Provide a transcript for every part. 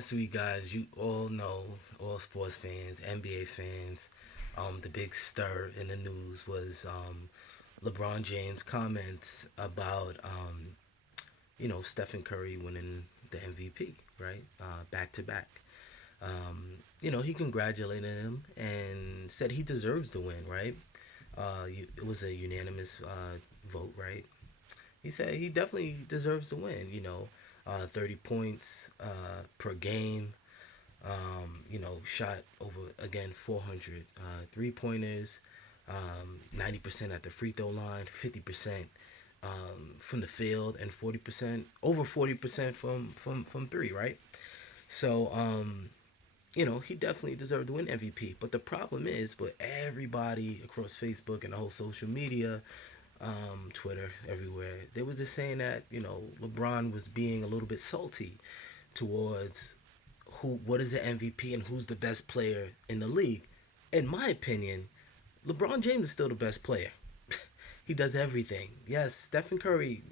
Last week, guys, you all know, all sports fans, NBA fans, the big stir in the news was LeBron James' comments about, Stephen Curry winning the MVP, right? Back to back. He congratulated him and said he deserves the win, right? It was a unanimous vote, right? He said he definitely deserves to win. 30 points per game. Shot over again 400 three pointers, 90% at the free throw line, 50% from the field, and 40% over 40% from three. Right. So he definitely deserved to win MVP. But the problem is, but everybody across Facebook and the whole social media, Twitter, everywhere, they was just saying that LeBron was being a little bit salty towards what is the MVP and who's the best player in the league. In my opinion, LeBron James is still the best player. He does everything. Yes, Stephen Curry,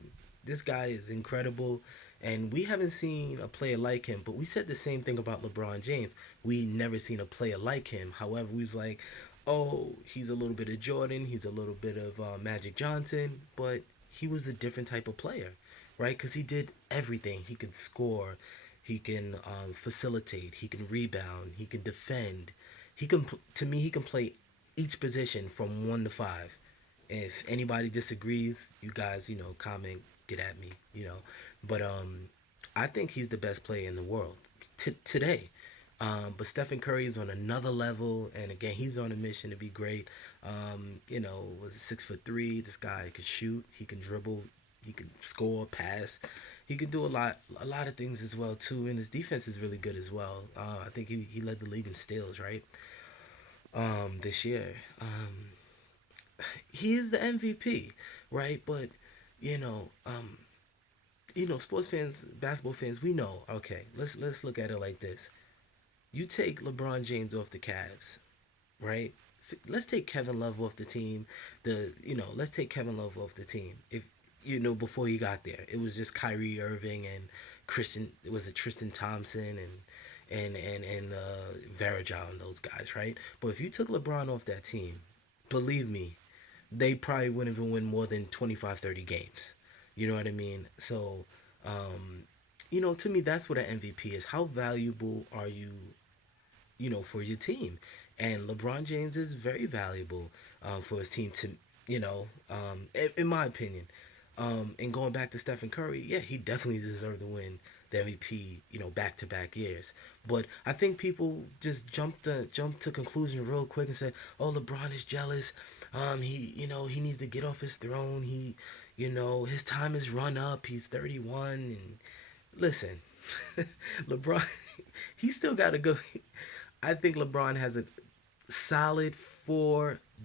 this guy is incredible, and we haven't seen a player like him. But we said the same thing about LeBron James. We never seen a player like him. However, we was like, oh, he's a little bit of Jordan, he's a little bit of Magic Johnson, but he was a different type of player, right? Because he did everything. He could score, he can facilitate, he can rebound, he can defend. To me, he can play each position from 1 to 5. If anybody disagrees, you guys, comment, get at me, But I think he's the best player in the world today. But Stephen Curry is on another level, and again, he's on a mission to be great. Was 6'3". This guy can shoot, he can dribble, he can score, pass. He can do a lot of things as well too, and his defense is really good as well. I think he led the league in steals, right? This year. He is the MVP, right? But you know, um, sports fans, basketball fans, we know. Okay, let's look at it like this. You take LeBron James off the Cavs, right? Let's take Kevin Love off the team. Let's take Kevin Love off the team. If before he got there, it was just Kyrie Irving and Christian. It was a Tristan Thompson and Varejao and those guys, right? But if you took LeBron off that team, believe me, they probably wouldn't even win more than 25, 30 games. You know what I mean? So, to me, that's what an MVP is. How valuable are you, for your team? And LeBron James is very valuable for his team to, in my opinion. And going back to Stephen Curry, yeah, he definitely deserved to win the MVP, back to back years. But I think people just jumped to conclusion real quick and said, "Oh, LeBron is jealous. He needs to get off his throne. His time is run up. He's 31." And listen, LeBron, he still got to go. I think LeBron has a solid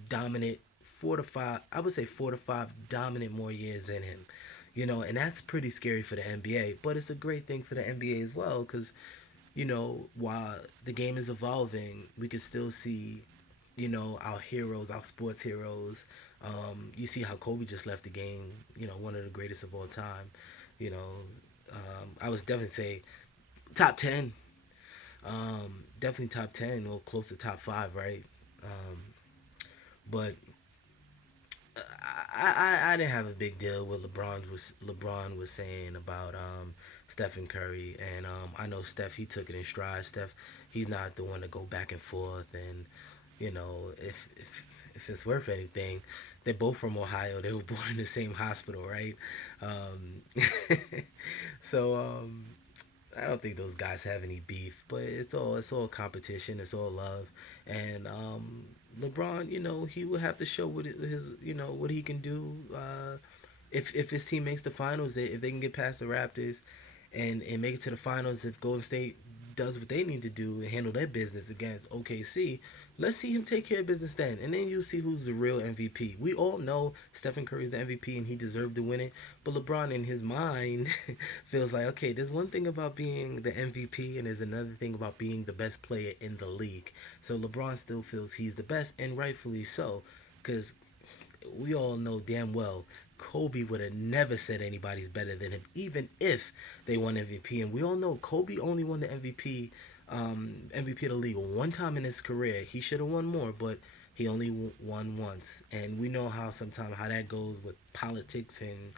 dominant 4 to 5. I would say 4 to 5 dominant more years in him. And that's pretty scary for the NBA. But it's a great thing for the NBA as well because while the game is evolving, we can still see, our heroes, our sports heroes. You see how Kobe just left the game, one of the greatest of all time. You know, I was definitely say top 10. Definitely top 10 or close to top 5, right? Um, but I didn't have a big deal with LeBron was saying about Stephen Curry, and I know Steph, he took it in stride. Steph, he's not the one to go back and forth, and if it's worth anything, they're both from Ohio. They were born in the same hospital, right? Um, so I don't think those guys have any beef, but it's all competition. It's all love, and LeBron, he would have to show what he can do. If his team makes the finals, if they can get past the Raptors, and make it to the finals, if Golden State does what they need to do and handle their business against OKC, let's see him take care of business then, and then you'll see who's the real MVP. We all know Stephen Curry's the MVP and he deserved to win it, but LeBron in his mind feels like, okay, there's one thing about being the MVP and there's another thing about being the best player in the league. So LeBron still feels he's the best, and rightfully so, because we all know damn well Kobe would have never said anybody's better than him, even if they won MVP. And we all know Kobe only won the MVP of the league one time in his career. He should have won more, but he only won once. And we know how sometimes how that goes with politics and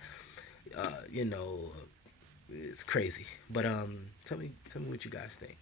you know it's crazy. But tell me what you guys think.